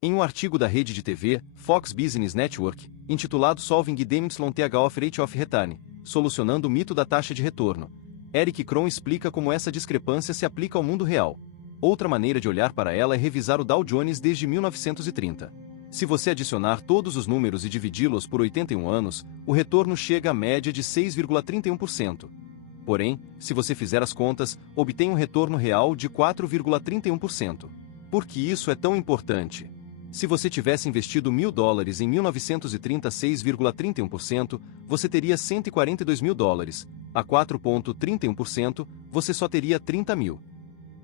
Em um artigo da rede de TV, Fox Business Network, intitulado Solving the MYTH Rate of Return, solucionando o mito da taxa de retorno, Eric Kron explica como essa discrepância se aplica ao mundo real. Outra maneira de olhar para ela é revisar o Dow Jones desde 1930. Se você adicionar todos os números e dividi-los por 81 anos, o retorno chega à média de 6,31%. Porém, se você fizer as contas, obtém um retorno real de 4,31%. Por que isso é tão importante? Se você tivesse investido $1.000 em 1930 a 6,31%, você teria $142.000. A 4,31%, você só teria 30 mil.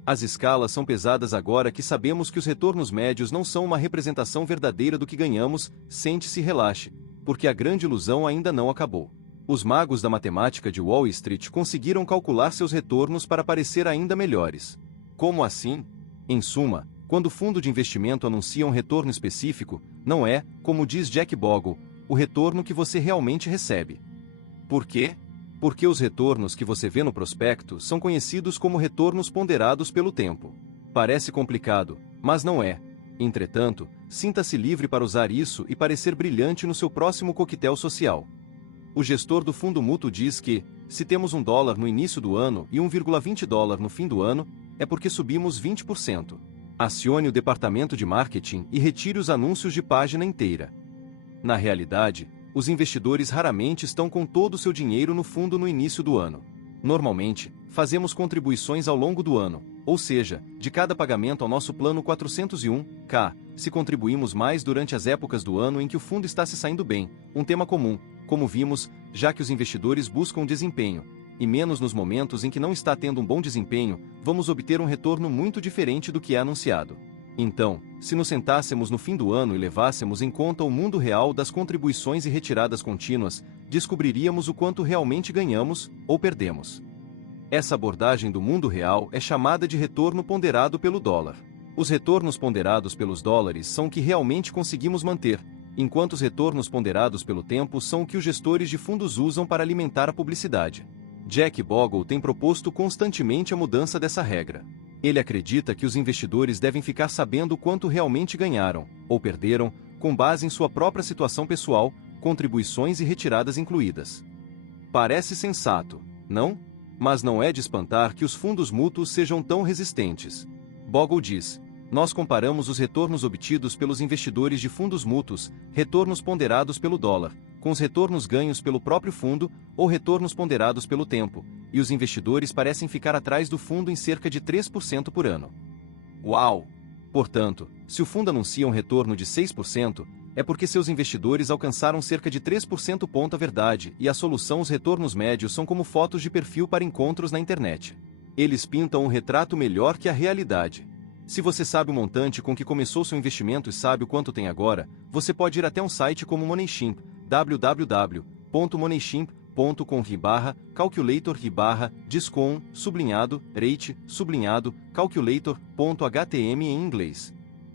As escalas são pesadas agora que sabemos que os retornos médios não são uma representação verdadeira do que ganhamos. Sente-se e relaxe, porque a grande ilusão ainda não acabou. Os magos da matemática de Wall Street conseguiram calcular seus retornos para parecer ainda melhores. Como assim? Em suma, quando o fundo de investimento anuncia um retorno específico, não é, como diz Jack Bogle, o retorno que você realmente recebe. Por quê? Porque os retornos que você vê no prospecto são conhecidos como retornos ponderados pelo tempo. Parece complicado, mas não é. Entretanto, sinta-se livre para usar isso e parecer brilhante no seu próximo coquetel social. O gestor do fundo mútuo diz que, se temos $1 no início do ano e $1,20 no fim do ano, é porque subimos 20%. Acione o departamento de marketing e retire os anúncios de página inteira. Na realidade, os investidores raramente estão com todo o seu dinheiro no fundo no início do ano. Normalmente, fazemos contribuições ao longo do ano, ou seja, de cada pagamento ao nosso plano 401(k), se contribuímos mais durante as épocas do ano em que o fundo está se saindo bem, um tema comum, como vimos, já que os investidores buscam desempenho, e menos nos momentos em que não está tendo um bom desempenho, vamos obter um retorno muito diferente do que é anunciado. Então, se nos sentássemos no fim do ano e levássemos em conta o mundo real das contribuições e retiradas contínuas, descobriríamos o quanto realmente ganhamos ou perdemos. Essa abordagem do mundo real é chamada de retorno ponderado pelo dólar. Os retornos ponderados pelos dólares são o que realmente conseguimos manter, enquanto os retornos ponderados pelo tempo são o que os gestores de fundos usam para alimentar a publicidade. Jack Bogle tem proposto constantemente a mudança dessa regra. Ele acredita que os investidores devem ficar sabendo quanto realmente ganharam, ou perderam, com base em sua própria situação pessoal, contribuições e retiradas incluídas. Parece sensato, não? Mas não é de espantar que os fundos mútuos sejam tão resistentes. Bogle diz: nós comparamos os retornos obtidos pelos investidores de fundos mútuos, retornos ponderados pelo dólar, com os retornos ganhos pelo próprio fundo, ou retornos ponderados pelo tempo, e os investidores parecem ficar atrás do fundo em cerca de 3% por ano. Uau! Portanto, se o fundo anuncia um retorno de 6%, é porque seus investidores alcançaram cerca de 3%. A verdade e a solução: os retornos médios são como fotos de perfil para encontros na internet. Eles pintam um retrato melhor que a realidade. Se você sabe o montante com que começou seu investimento e sabe o quanto tem agora, você pode ir até um site como Moneychimp, www.moneychimp.com/calculator/rate calculator.htm em inglês.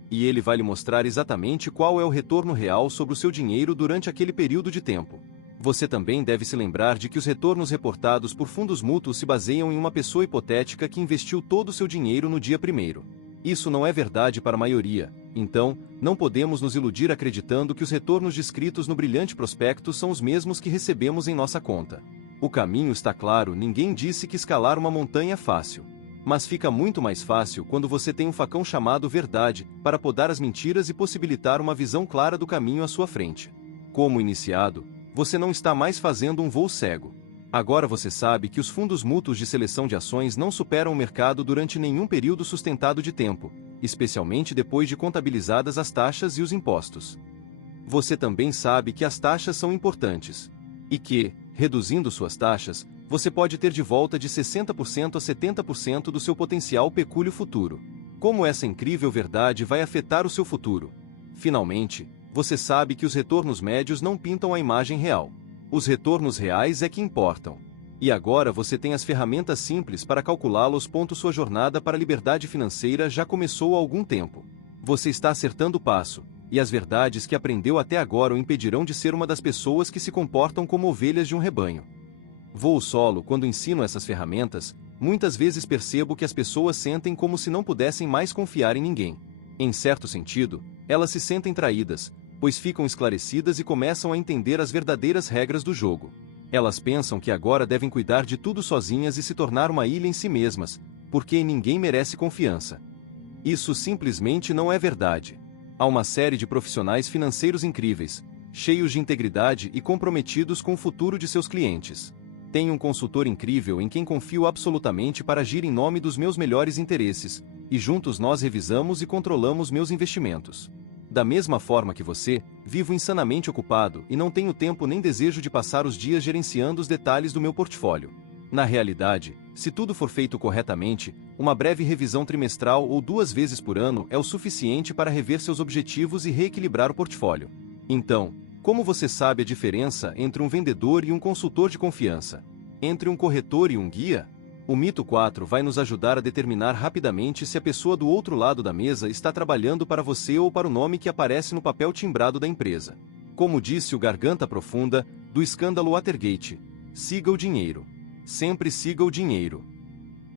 E ele vai lhe mostrar exatamente qual é o retorno real sobre o seu dinheiro durante aquele período de tempo. Você também deve se lembrar de que os retornos reportados por fundos mútuos se baseiam em uma pessoa hipotética que investiu todo o seu dinheiro no dia 1º. Isso não é verdade para a maioria, então, não podemos nos iludir acreditando que os retornos descritos no brilhante prospecto são os mesmos que recebemos em nossa conta. O caminho está claro: ninguém disse que escalar uma montanha é fácil. Mas fica muito mais fácil quando você tem um facão chamado verdade, para podar as mentiras e possibilitar uma visão clara do caminho à sua frente. Como iniciado, você não está mais fazendo um voo cego. Agora você sabe que os fundos mútuos de seleção de ações não superam o mercado durante nenhum período sustentado de tempo, especialmente depois de contabilizadas as taxas e os impostos. Você também sabe que as taxas são importantes. E que, reduzindo suas taxas, você pode ter de volta de 60% a 70% do seu potencial pecúlio futuro. Como essa incrível verdade vai afetar o seu futuro? Finalmente, você sabe que os retornos médios não pintam a imagem real. Os retornos reais é que importam. E agora você tem as ferramentas simples para calculá-los. Sua jornada para a liberdade financeira já começou há algum tempo. Você está acertando o passo, e as verdades que aprendeu até agora o impedirão de ser uma das pessoas que se comportam como ovelhas de um rebanho. Voo solo. Quando ensino essas ferramentas, muitas vezes percebo que as pessoas sentem como se não pudessem mais confiar em ninguém. Em certo sentido, Elas se sentem traídas, pois ficam esclarecidas e começam a entender as verdadeiras regras do jogo. Elas pensam que agora devem cuidar de tudo sozinhas e se tornar uma ilha em si mesmas, porque ninguém merece confiança. Isso simplesmente não é verdade. Há uma série de profissionais financeiros incríveis, cheios de integridade e comprometidos com o futuro de seus clientes. Tenho um consultor incrível em quem confio absolutamente para agir em nome dos meus melhores interesses, e juntos nós revisamos e controlamos meus investimentos. Da mesma forma que você, vivo insanamente ocupado e não tenho tempo nem desejo de passar os dias gerenciando os detalhes do meu portfólio. Na realidade, se tudo for feito corretamente, uma breve revisão trimestral ou 2 vezes por ano é o suficiente para rever seus objetivos e reequilibrar o portfólio. Então, como você sabe a diferença entre um vendedor e um consultor de confiança? Entre um corretor e um guia? O mito 4 vai nos ajudar a determinar rapidamente se a pessoa do outro lado da mesa está trabalhando para você ou para o nome que aparece no papel timbrado da empresa. Como disse o Garganta Profunda, do escândalo Watergate: siga o dinheiro. Sempre siga o dinheiro.